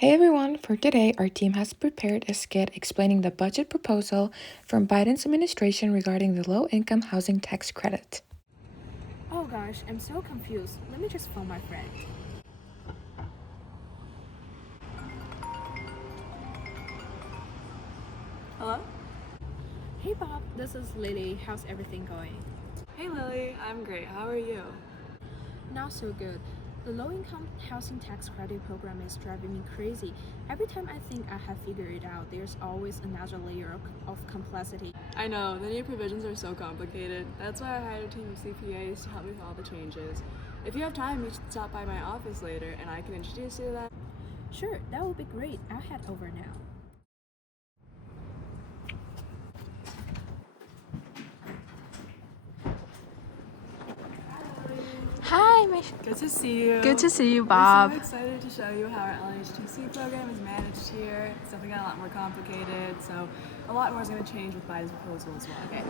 Hey everyone, for today, our team has prepared a skit explaining the budget proposal from Biden's administration regarding the low-income housing tax credit. Oh gosh, I'm so confused. Let me just phone my friend. Hello? Hey Bob, this is Lily. How's everything going? Hey Lily, I'm great. How are you? Not so good. The low-income housing tax credit program is driving me crazy. Every time I think I have figured it out, there's always another layer of complexity. I know, the new provisions are so complicated. That's why I hired a team of CPAs to help me with all the changes. If you have time, you should stop by my office later and I can introduce you to them. Sure, that would be great. I'll head over now. Hi, Good to see you. good to see you, Bob. We're so excited to show you how our LIHTC program is managed here. It's definitely got a lot more complicated, so a lot more is going to change with Biden's proposal as well. Okay,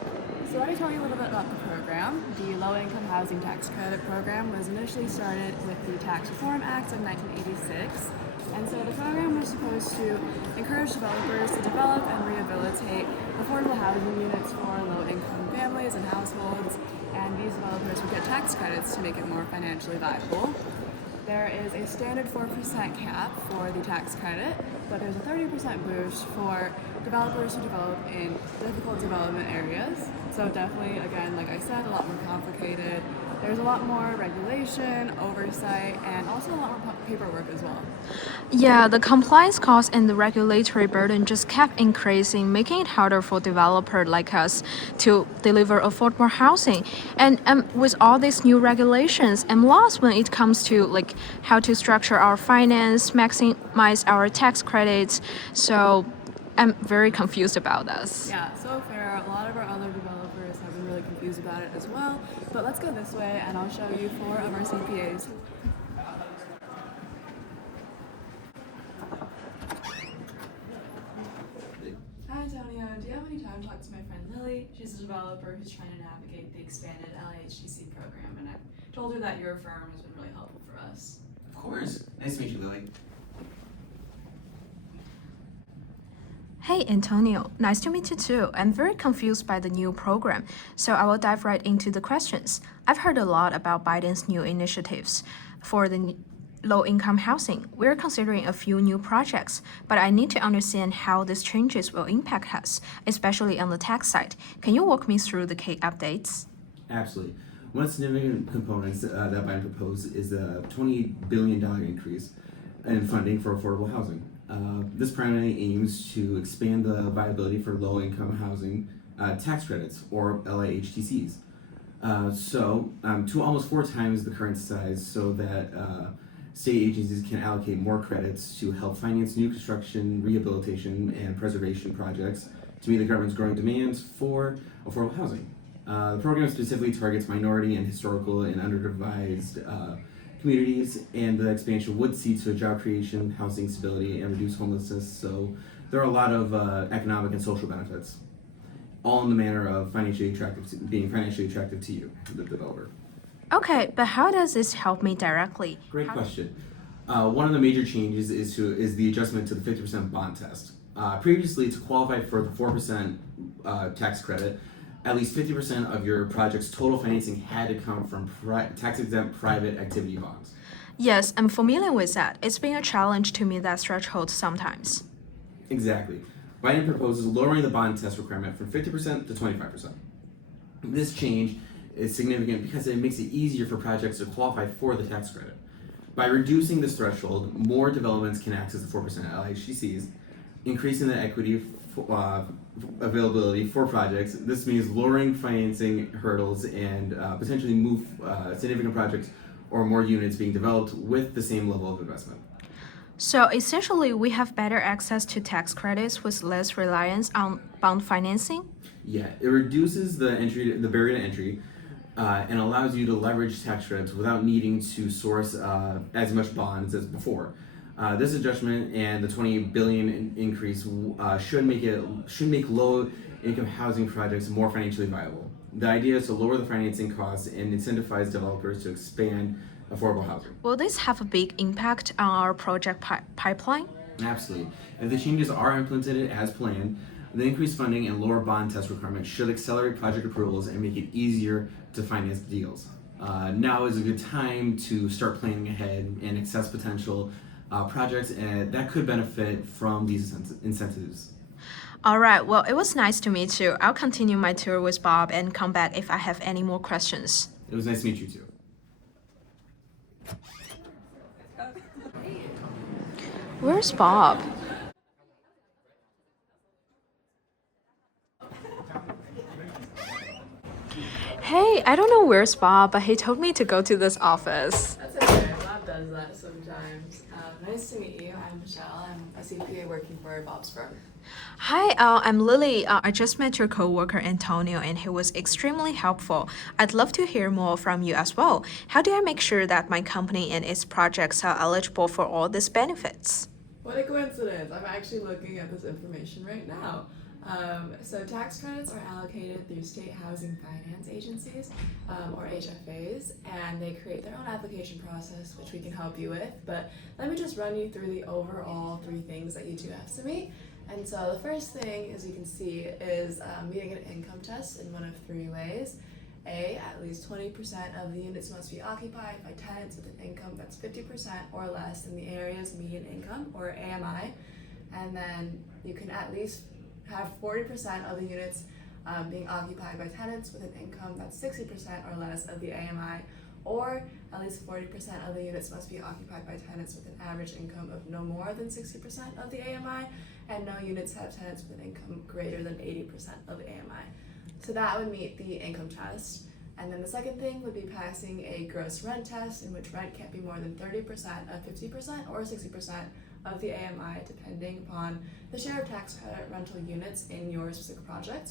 so let me tell you a little bit about the program. The Low-Income Housing Tax Credit Program was initially started with the Tax Reform Act of 1986. And so the program was supposed to encourage developers to develop and rehabilitate affordable housing units for low-income families and households, and these developers would get tax credits to make it more financially viable. There is a standard 4% cap for the tax credit, but there's a 30% boost for developers who develop in difficult development areas. So definitely, again, like I said, a lot more complicated. There's a lot more regulation, oversight, and also a lot more paperwork as well. Yeah, the compliance cost and the regulatory burden just kept increasing, making it harder for developers like us to deliver affordable housing. And with all these new regulations, I'm lost when it comes to how to structure our finance, maximize our tax credits. So I'm very confused about this. Yeah, so fair. A lot of our other developers have been really confused about it as well. But let's go this way and I'll show you 4 of our CPAs. Hi Antonio, do you have any time to talk to my friend Lily? She's a developer who's trying to navigate the expanded LIHTC program, and I told her that your firm has been really helpful for us. Of course. Nice to meet you, Lily. Hey Antonio, nice to meet you too. I'm very confused by the new program, so I will dive right into the questions. I've heard a lot about Biden's new initiatives for the low-income housing. We're considering a few new projects, but I need to understand how these changes will impact us, especially on the tax side. Can you walk me through the key updates? Absolutely. One significant component that Biden proposed is a $20 billion increase in funding for affordable housing. This primarily aims to expand the viability for low-income housing tax credits, or LIHTCs. To almost 4 times the current size, so that state agencies can allocate more credits to help finance new construction, rehabilitation, and preservation projects to meet the government's growing demands for affordable housing. The program specifically targets minority and historical and underdeveloped communities, and the expansion would see to job creation, housing stability, and reduce homelessness. So there are a lot of economic and social benefits, all in the manner of being financially attractive to you, the developer. Okay, but how does this help me directly? Great question. One of the major changes is the adjustment to the 50% bond test. Previously, to qualify for the 4% tax credit, at least 50% of your project's total financing had to come from tax-exempt private activity bonds. Yes, I'm familiar with that. It's been a challenge to meet that threshold sometimes. Exactly. Biden proposes lowering the bond test requirement from 50% to 25%. This change is significant because it makes it easier for projects to qualify for the tax credit. By reducing this threshold, more developments can access the 4% LIHTCs, increasing the equity availability for projects. This means lowering financing hurdles and potentially move significant projects or more units being developed with the same level of investment. So essentially, we have better access to tax credits with less reliance on bond financing? Yeah, it reduces the barrier to entry, and allows you to leverage tax credits without needing to source as much bonds as before. This adjustment and the $20 billion increase should make low-income housing projects more financially viable. The idea is to lower the financing costs and incentivize developers to expand affordable housing. Will this have a big impact on our project pipeline? Absolutely. If the changes are implemented as planned, the increased funding and lower bond test requirements should accelerate project approvals and make it easier to finance deals. Now is a good time to start planning ahead and assess potential projects that could benefit from these incentives. All right, well, it was nice to meet you. I'll continue my tour with Bob and come back if I have any more questions. It was nice to meet you too. Where's Bob? Hey, I don't know where's Bob, but he told me to go to this office. That's okay. Bob does that sometimes. Nice to meet you. I'm Michelle. I'm a CPA working for Bob's firm. Hi, I'm Lily. I just met your coworker Antonio, and he was extremely helpful. I'd love to hear more from you as well. How do I make sure that my company and its projects are eligible for all these benefits? What a coincidence. I'm actually looking at this information right now. So tax credits are allocated through state housing finance agencies, or HFAs, and they create their own application process, which we can help you with. But let me just run you through the overall 3 things that you do have to meet. And so the first thing, as you can see, is meeting an income test in one of 3 ways. A, at least 20% of the units must be occupied by tenants with an income that's 50% or less in the area's median income, or AMI. And then you can at least have 40% of the units being occupied by tenants with an income that's 60% or less of the AMI, or at least 40% of the units must be occupied by tenants with an average income of no more than 60% of the AMI, and no units have tenants with an income greater than 80% of the AMI. So that would meet the income test. And then the second thing would be passing a gross rent test, in which rent can't be more than 30% of 50% or 60% of the AMI, depending upon the share of tax credit rental units in your specific project.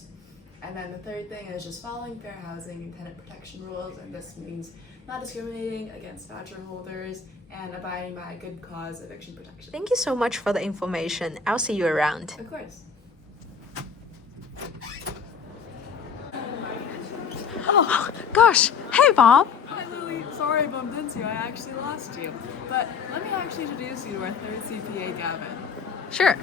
And then the third thing is just following fair housing and tenant protection rules, and this means not discriminating against voucher holders and abiding by good cause eviction protection. Thank you so much for the information. I'll see you around. Of course. Oh, gosh. Hey, Bob. Hi Lily, sorry I bumped into you. I actually lost you. But let me actually introduce you to our third CPA, Gavin. Sure.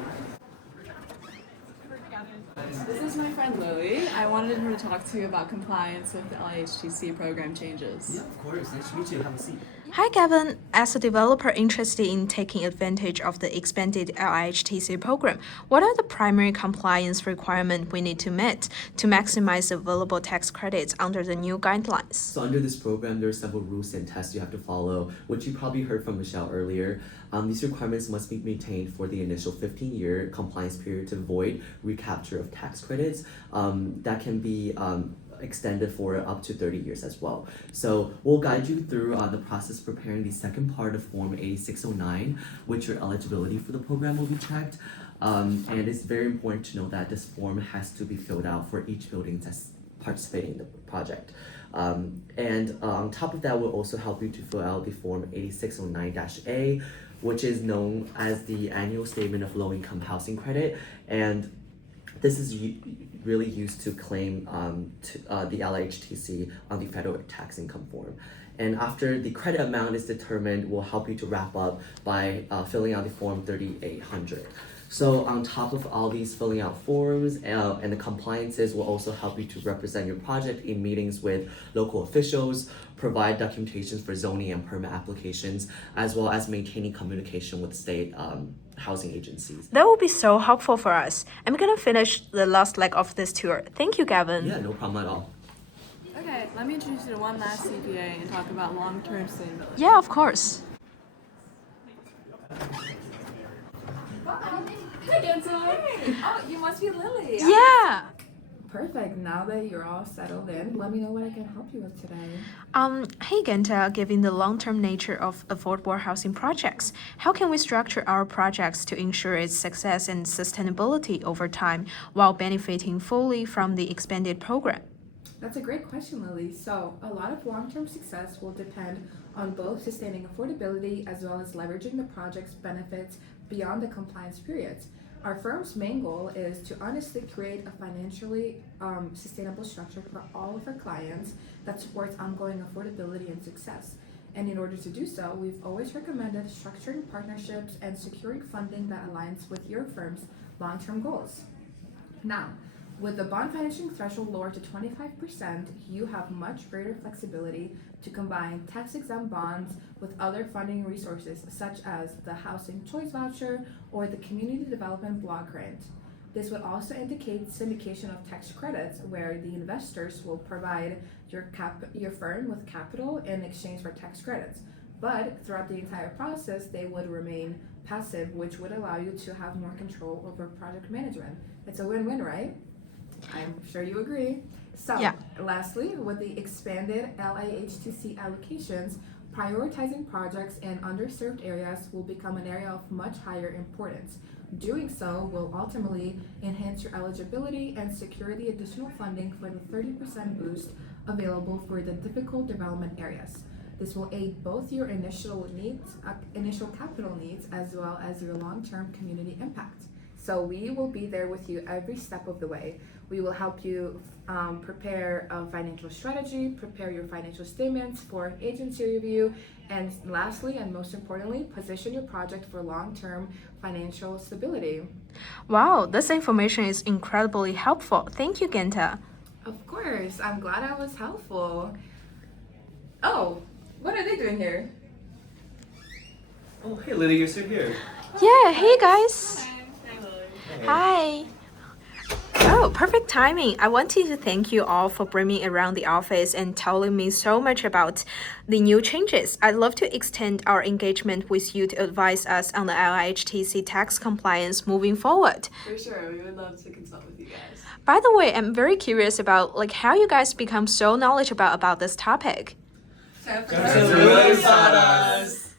This is my friend Lily. I wanted her to talk to you about compliance with the LIHTC program changes. Yeah, of course. Nice to meet you. Have a seat. Hi, Gavin. As a developer interested in taking advantage of the expanded LIHTC program, what are the primary compliance requirements we need to meet to maximize the available tax credits under the new guidelines? So under this program, there are several rules and tests you have to follow, which you probably heard from Michelle earlier. These requirements must be maintained for the initial 15-year compliance period to avoid recapture of tax credits. That can be extended for up to 30 years as well. So we'll guide you through the process preparing the second part of Form 8609, which your eligibility for the program will be checked. And it's very important to know that this form has to be filled out for each building that's participating in the project. And on top of that, we'll also help you to fill out the Form 8609-A, which is known as the Annual Statement of Low-Income Housing Credit. And this is really used to claim the LIHTC on the federal tax income form. And after the credit amount is determined, we'll help you to wrap up by filling out the Form 3800. So on top of all these filling out forms and the compliances, will also help you to represent your project in meetings with local officials, provide documentations for zoning and permit applications, as well as maintaining communication with state housing agencies. That will be so helpful for us. I'm gonna finish the last leg of this tour. Thank you, Gavin. Yeah, no problem at all. Okay, let me introduce you to one last CPA and talk about long-term sustainability. Yeah, of course. Hi, Genzo. Hey. Oh, you must be Lily. Yeah. Perfect. Now that you're all settled in, let me know what I can help you with today. Hey Genta, given the long-term nature of affordable housing projects, how can we structure our projects to ensure its success and sustainability over time while benefiting fully from the expanded program? That's a great question, Lily. So, a lot of long-term success will depend on both sustaining affordability as well as leveraging the project's benefits beyond the compliance periods. Our firm's main goal is to honestly create a financially sustainable structure for all of our clients that supports ongoing affordability and success. And in order to do so, we've always recommended structuring partnerships and securing funding that aligns with your firm's long-term goals. Now, with the bond financing threshold lowered to 25%, you have much greater flexibility to combine tax-exempt bonds with other funding resources such as the Housing Choice Voucher or the Community Development Block Grant. This would also indicate syndication of tax credits where the investors will provide your firm with capital in exchange for tax credits. But throughout the entire process, they would remain passive, which would allow you to have more control over project management. It's a win-win, right? I'm sure you agree. So, Yeah. Lastly, with the expanded LIHTC allocations, prioritizing projects in underserved areas will become an area of much higher importance. Doing so will ultimately enhance your eligibility and secure the additional funding for the 30% boost available for the difficult development areas. This will aid both your initial capital needs, as well as your long-term community impact. So we will be there with you every step of the way. We will help you prepare a financial strategy, prepare your financial statements for agency review, and lastly, and most importantly, position your project for long-term financial stability. Wow, this information is incredibly helpful. Thank you, Genta. Of course, I'm glad I was helpful. Oh, what are they doing here? Oh, hey Lily, you're still here. Yeah, hey guys. Hi. Oh, perfect timing. I wanted to thank you all for bringing me around the office and telling me so much about the new changes. I'd love to extend our engagement with you to advise us on the LIHTC tax compliance moving forward. For sure, we would love to consult with you guys. By the way, I'm very curious about how you guys become so knowledgeable about this topic. So Really taught us.